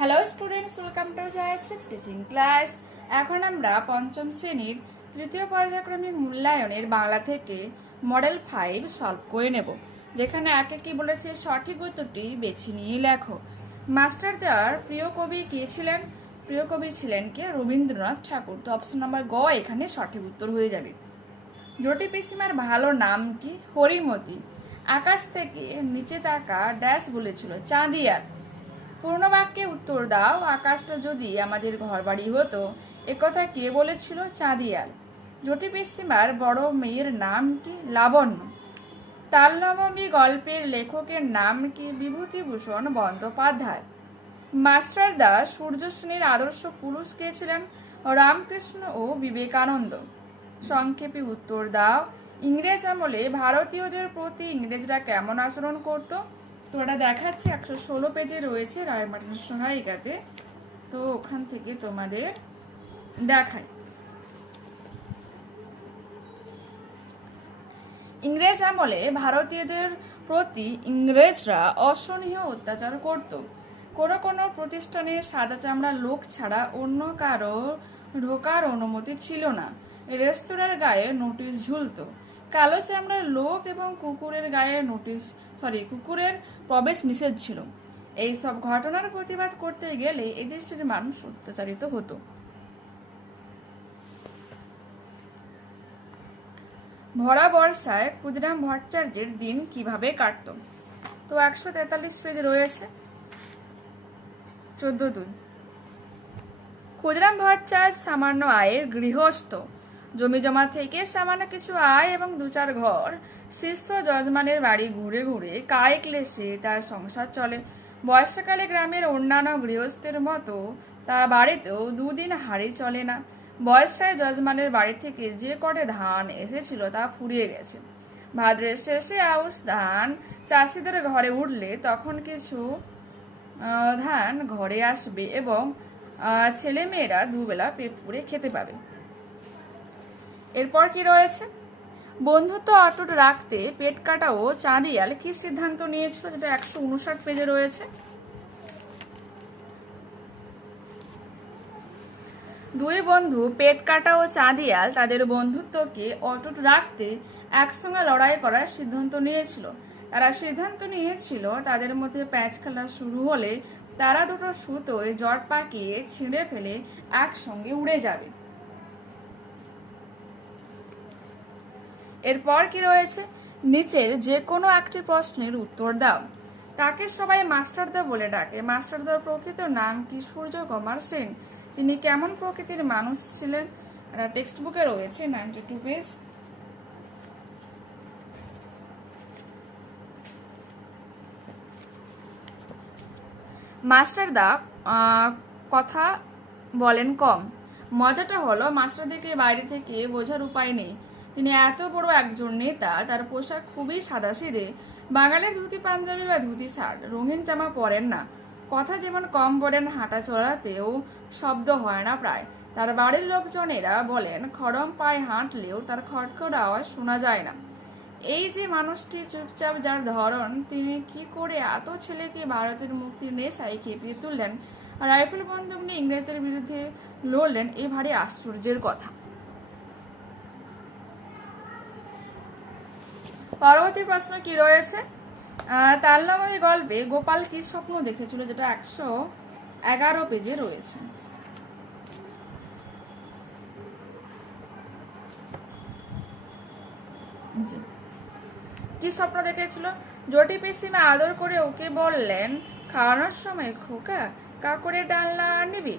Hello students, welcome to Jayashree teaching class. এখন আমরা পঞ্চম শ্রেণীর তৃতীয় পর্যায়ক্রমিক মূল্যায়নের বাংলা থেকে মডেল 5 সলভ করে নেব, যেখানে একে কি বলেছে সঠিক উত্তরটি বেছে নিয়ে লেখো। মাস্টার দেওয়ার প্রিয় কবি কে ছিলেন? প্রিয় কবি ছিলেন কে? রবীন্দ্রনাথ ঠাকুর। তো অপশন নাম্বার গ এখানে সঠিক উত্তর হয়ে যাবে। জটি পিসিমার ভালো নাম কি? হরিমতি। আকাশ থেকে নিচে তাকা ড্যাশ বলেছিল? চাঁদিয়ার। পূর্ণ বাক্যে উত্তর দাও, আকাশটা যদি আমাদের ঘর বাড়ি হতো, একথা কে বলেছিল? চাঁদিয়াল। জটি পিসিমার বড় মেয়ের নাম কি? লাবণ্য। তালনবমী গল্পের লেখকের নাম কি? বিভূতিভূষণ বন্দ্যোপাধ্যায়। মাস্টারদা সূর্য শ্রেণীর আদর্শ পুরুষ কে ছিলেন? রামকৃষ্ণ ও বিবেকানন্দ। সংক্ষেপে উত্তর দাও, ইংরেজ আমলে ভারতীয়দের প্রতি ইংরেজরা কেমন আচরণ করত? তো এটা দেখাচ্ছে 116 পেজে রয়েছে রায়মার্টিনের সহায়িকাতে। তো ওখান থেকে তোমাদের দেখাই। ইংরেজ আমলে ভারতীয়দের প্রতি ইংরেজরা অসহনীয় অত্যাচার করত। কোনো কোনো প্রতিষ্ঠানে সাদা চামড়ার লোক ছাড়া অন্য কারো ঢোকার অনুমতি ছিল না। রেস্তোরাঁর গায়ে নোটিশ ঝুলত। কালো চামড়ার লোক এবং কুকুরের প্রবেশ নিষেধ ছিল। এই সব ঘটনার প্রতিবাদ করতে গেলে এদেশের মানুষ অত্যাচারিত হতো। ভরা বর্ষায় ক্ষুদিরাম ভট্টাচার্যের দিন কিভাবে কাটত? তো 143 পেজে রয়েছে 14-2। ক্ষুদিরাম ভট্টাচার্য সামান্য আয়ের গৃহস্থ। জমি জমা থেকে সামান্য কিছু আয় এবং 2-4 ঘর শিষ্য যজমানের বাড়ি ঘুরে ঘুরে কায়িক ক্লেশে তার সংসার চলে। বর্ষাকালে গ্রামের অন্যান্য গৃহস্থের মতো তার বাড়িতেও 2 দিন হাঁড়ি চলে না। বর্ষায় যজমানের বাড়ি থেকে যে কটে ধান এসেছিল তা ফুরিয়ে গেছে। ভাদ্রের শেষে আউশ ধান চাষিদের ঘরে উঠলে তখন কিছু ধান ঘরে আসবে এবং ছেলেমেয়েরা দুবেলা পেট পুড়ে খেতে পাবে। এরপর কি রয়েছে? বন্ধুত্ব অটুট রাখতে পেট কাটা ও চাঁদিয়াল কি সিদ্ধান্ত নিয়েছিল? যেটা 159 পেজে রয়েছে। দুই বন্ধু পেট কাটা ও চাঁদিয়াল তাদের বন্ধুত্বকে অটুট রাখতে একসঙ্গে লড়াই করার সিদ্ধান্ত নিয়েছিল। তারা সিদ্ধান্ত নিয়েছিল তাদের মধ্যে প্যাঁচ খেলা শুরু হলে তারা দুটো সুতোয় জট পাকিয়ে ছিঁড়ে ফেলে একসঙ্গে উড়ে যাবে। এরপর কি রয়েছে? নিচের যে কোনো একটি প্রশ্নের উত্তর দাও। তাকে সবাই মাস্টারদা বলে ডাকে। মাস্টারদার প্রকৃত নাম কি? সূর্যকুমার সেন। তিনি কেমন প্রকৃতির মানুষ ছিলেন? টেক্সট বুকে রয়েছে 92 পেজ। মাস্টারদা কথা বলেন কম। মজাটা হলো মাস্টারদাকে বাইরে থেকে বোঝার উপায় নেই। তিনি এত বড় একজন নেতা, তার পোশাক খুবই সাদাসিধে। বাঙালির ধুতি পাঞ্জাবি বা ধুতি শার্ট, রঙিন জামা পরেন না। কথা যেমন কম বলেন, হাঁটা চলাতেও শব্দ হয় না প্রায়। তার বাড়ির লোকজনেরা বলেন খড়ম পায়ে হাঁটলেও তার খটখট আওয়াজ শোনা যায় না। এই যে মানুষটি চুপচাপ, যার ধরন, তিনি কি করে এত ছেলেকে ভারতের মুক্তির নেশায় খেপিয়ে তুললেন, রাইফেল বন্দুক নিয়ে ইংরেজদের বিরুদ্ধে লড়লেন, এ ভারী আশ্চর্যের কথা। পরবর্তী প্রশ্ন কি রয়েছে? তালনবমী গল্পে গোপাল কি স্বপ্ন দেখেছিল? যেটা 111 পেজে রয়েছে। কি স্বপ্ন দেখেছিল? জটি পিসিমা আদর করে ওকে বললেন খাওয়ানোর সময়, খোকা কাকুরে ডাল না নিবি,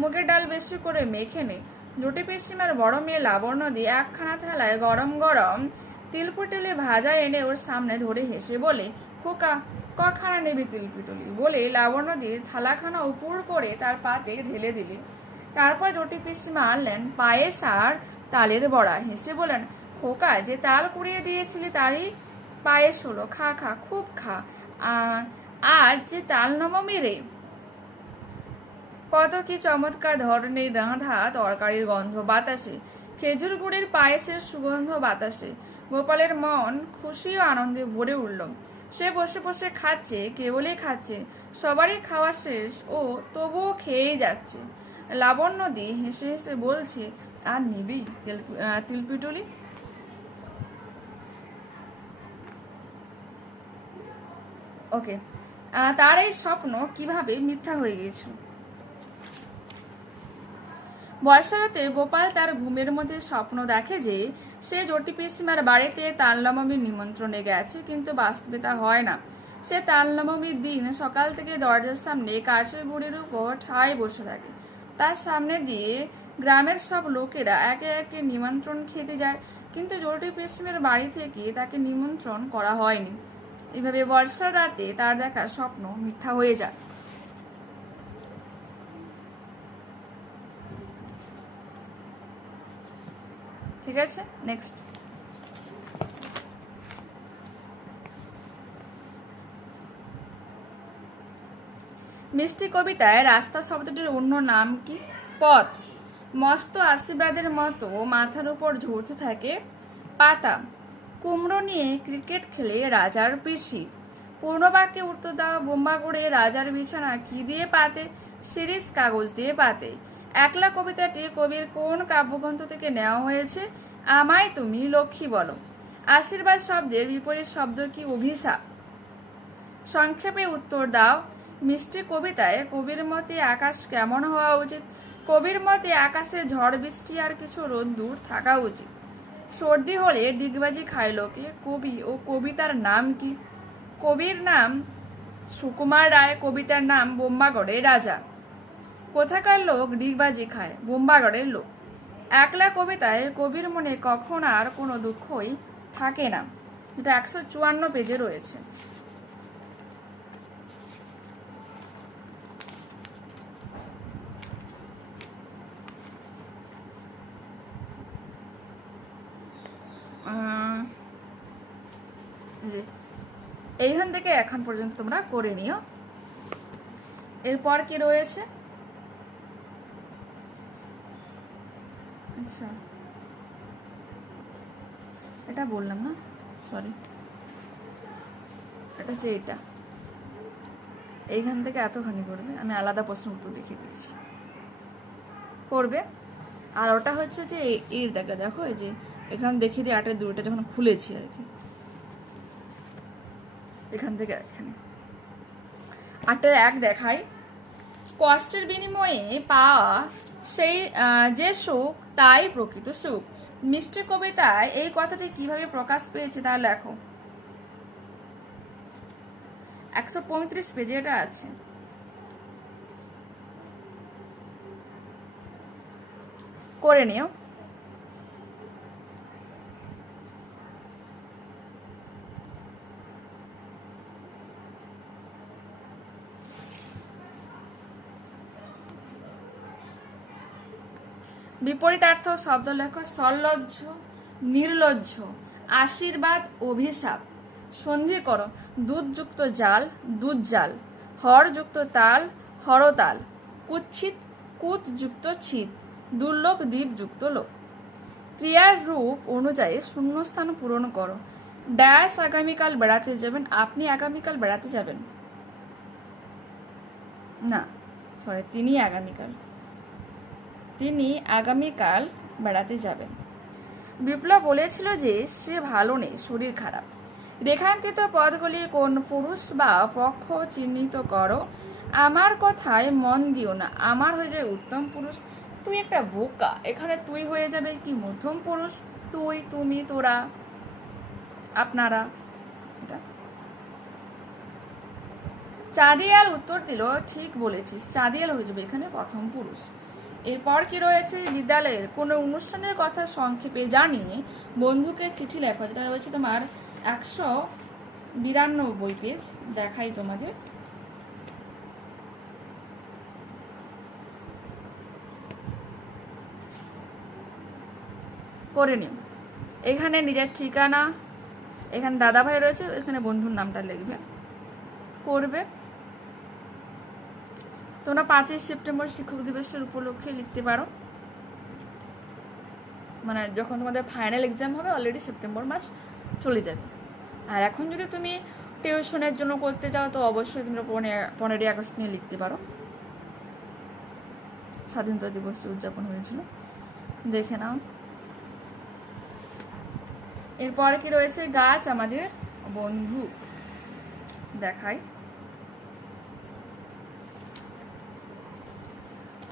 মুগের ডাল বেশি করে মেখে নে। জটি পিসিমার বড় মেয়ে লাবণ্য দিয়ে একখানা থালায় গরম গরম তিলপুটলি ভাজা এনে ওর সামনে ধরে হেসে বলে, খোকা কখানা নেবি তিলপুটলি? বলে লাবণ্য দিয়ে থালাখানা উপর করে তার পাতে ঢেলে দিলে। তারপর জটি পিসিমা আনলেন পায়েস আর তালের বড়া। হেসে বলেন, খোকা যে তাল কুড়িয়ে দিয়েছিলি তারই পায়েস হলো, খা খা খুব খা। আজ যে তাল নবমী রে। কত কি চমৎকার ধরনের রাঁধা তরকারির গন্ধ বাতাসে, খেজুর গুড়ের পায়েসের সুগন্ধ বাতাসে। গোপালের মন খুশি ও আনন্দে ভরে উঠল। সে বসে বসে খাচ্ছে, কেবলই খাচ্ছে, সবারই খাওয়া শেষ, ও তবুও খেয়েই যাচ্ছে। লাবণ্যদি হেসে হেসে বলছে, আর নিবি তিলপিটুলি? ওকে। তার এই স্বপ্ন কিভাবে মিথ্যা হয়ে গিয়েছিল? বর্ষারাতে গোপাল তার ঘুমের মধ্যে স্বপ্ন দেখে যে সে জটি পিসিমার বাড়িতে তালনবমীর নিমন্ত্রণে গেছে, কিন্তু বাস্তবে তা হয় না। সে তালনবমীর দিন সকাল থেকে দরজার সামনে কাঠের বুড়ির উপর ঠায় বসে থাকে। তার সামনে দিয়ে গ্রামের সব লোকেরা একে একে নিমন্ত্রণ খেতে যায়, কিন্তু জটি পিসিমের বাড়ি থেকে তাকে নিমন্ত্রণ করা হয়নি। এভাবে বর্ষার রাতে তার দেখা স্বপ্ন মিথ্যা হয়ে যায়। ঠিক আছে, নেক্সট। মিষ্টি কবিতায় রাস্তা শব্দটির অন্য নাম কি? পথ। মস্ত আশীর্বাদের মতো মাথার উপর ঝরতে থাকে পাতা। কুমড়ো নিয়ে ক্রিকেট খেলে রাজার পিসি। পূর্ণবাক্যে উত্তর দাও। বোম্বা করে রাজার বিছানা কি দিয়ে পাতে? সিরিজ কাগজ দিয়ে পাতে। একলা কবিতাটি কবির কোন কাব্যগ্রন্থ থেকে নেওয়া হয়েছে? আমায় তুমি লক্ষ্মী বলো। আশীর্বাদ শব্দের বিপরীত শব্দ কি? অভিশাপ। সংক্ষেপে উত্তর দাও। মিষ্টি কবিতায় কবির মতে আকাশ কেমন হওয়া উচিত? কবির মতে আকাশে ঝড় বৃষ্টি আর কিছু রোদ্দুর থাকা উচিত। সর্দি হলে ডিগবাজি খায় লোকে। কবি ও কবিতার নাম কি? কবির নাম সুকুমার রায়, কবিতার নাম বোম্বাগড়ের রাজা। কোথাকার লোক ডিগবাজি খায়? বোম্বাগড়ের লোক। একলা কবিতায় কবির মনে কখন আর কোনো দুঃখই থাকে না, যেটা 154 পেজে রয়েছে। এইখান থেকে এখন পর্যন্ত তোমরা করে নিও। এরপর কি রয়েছে? আচ্ছা, এটা বললাম না, সরি, এটা হচ্ছে এটা। এইখান থেকে এতখানি করবে, আমি আলাদা প্রশ্ন উত্তর দেখিয়ে দিয়েছি, করবে। আর ওটা হচ্ছে যে এর দেখা দেখো, এই যে এখানে দেখিয়ে দিয়ে 8-এর দুটোটা যখন খুলেছি আর কি, এখান থেকে এখানে 8-এর 1 দেখাই। কষ্টের বিনিময়ে পাওয়া সেই যে সুখ, তাই প্রকৃত সুখ। মিষ্টি কবিতায় এই কথাটি কিভাবে প্রকাশ পেয়েছে তা লেখো। 135 পেজে এটা আছে, করে নিও। বিপরীতার্থ শব্দ লেখো। সলজ্জ, নির্লজ্জ, আশীর্বাদ, অভিশাপ। সন্ধি করো। দুধযুক্ত জাল, দুধ জাল। হরযুক্ত তাল, হরতাল। কুৎসিত, কুৎযুক্ত ছিত। দুর্লোক, দ্বীপযুক্ত লোক। ক্রিয়ার রূপ অনুযায়ী শূন্যস্থান পূরণ করো। ড্যাশ আগামীকাল বেড়াতে যাবেন। আপনি আগামীকাল বেড়াতে যাবেন না, সরি, তিনি আগামীকাল বেড়াতে যাবেন। বিপ্লব বলেছিল যে সে ভালো নেই, শরীর খারাপ। রেখাঙ্কিত পদগুলি কোন পুরুষ বা পক্ষ চিহ্নিত করো। আমার কথায় মন দিও না, আমার হয়ে যায় উত্তম পুরুষ। তুই একটা বোকা, এখানে তুই হয়ে যাবে কি মধ্যম পুরুষ। তুই, তুমি, তোরা, আপনারা। এটা চাঁদিয়াল উত্তর দিল, ঠিক বলেছিস, চাঁদিয়াল হয়ে যাবে এখানে প্রথম পুরুষ। এরপর কি রয়েছে? বিদ্যালয়ের কোনো অনুষ্ঠানের কথা সংক্ষেপে জানিয়ে বন্ধুকে চিঠি লেখো, যেটা রয়েছে তোমার 192 পেজ। দেখাই তোমাদের। করে নিও। এখানে নিজের ঠিকানা, এখানে দাদা ভাই রয়েছে, এখানে বন্ধুর নামটা লিখবে, করবে। তোমরা 5ই সেপ্টেম্বর শিক্ষক দিবসের উপলক্ষে লিখতে পারো, মানে যখন তোমাদের ফাইনাল এক্সাম হবে অলরেডি সেপ্টেম্বর মাস চলে যাবে। আর এখন যদি তুমি টিউশনের জন্য করতে যাও তো অবশ্যই তোমরা 15ই আগস্ট নিয়ে লিখতে পারো। স্বাধীনতা দিবস উদযাপন হয়েছিল, দেখে নাও। এরপর কি রয়েছে, গাছ আমাদের বন্ধু, দেখাই,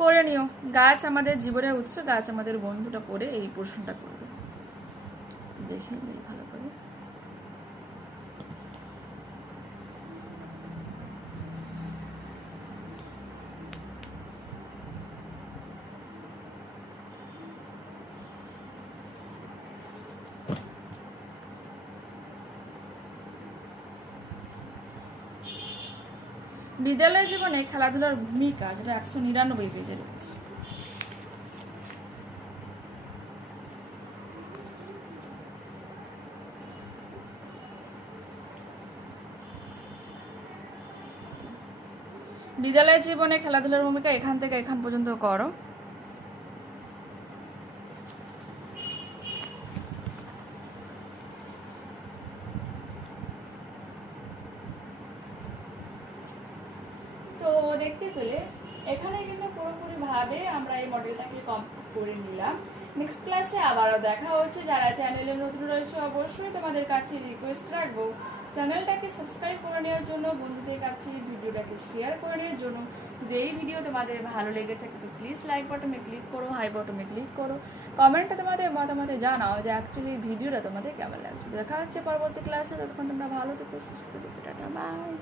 করে নিও। গাছ আমাদের জীবনের উৎস, গাছ আমাদের বন্ধুটা পড়ে এই প্রশ্নটা করবে, দেখে নিই ভালো করে। বিদ্যালয় জীবনে খেলাধুলার ভূমিকা, যেটা 199 পেজে রয়েছে। বিদ্যালয় জীবনে খেলাধুলার ভূমিকা এখান থেকে এখান পর্যন্ত করো। তো দেখতে পেলে এখানে কিন্তু পুরোপুরি ভাবে আমরা এই মডেলটাকে কমপ্লিট করে নিলাম। নেক্সট ক্লাসে আবারও দেখা হচ্ছে। যারা চ্যানেলে নতুন রয়েছে অবশ্যই তোমাদের কাছে রিকোয়েস্ট রাখবো চ্যানেলটাকে সাবস্ক্রাইব করে নেওয়ার জন্য, বন্ধুদের কাছে ভিডিওটাকে শেয়ার করে নেওয়ার জন্য। যদি এই ভিডিও তোমাদের ভালো লেগে থাকে তো প্লিজ লাইক বাটনে ক্লিক করো, হাই বাটনে ক্লিক করো, কমেন্টে তোমাদের মতামতে জানাও যে অ্যাকচুয়ালি ভিডিওটা তোমাদের কেমন লাগছে। দেখা হচ্ছে পরবর্তী ক্লাসে, ততক্ষণ তোমরা ভালো থেকো, সুস্থ থেকো, টাটা বাই।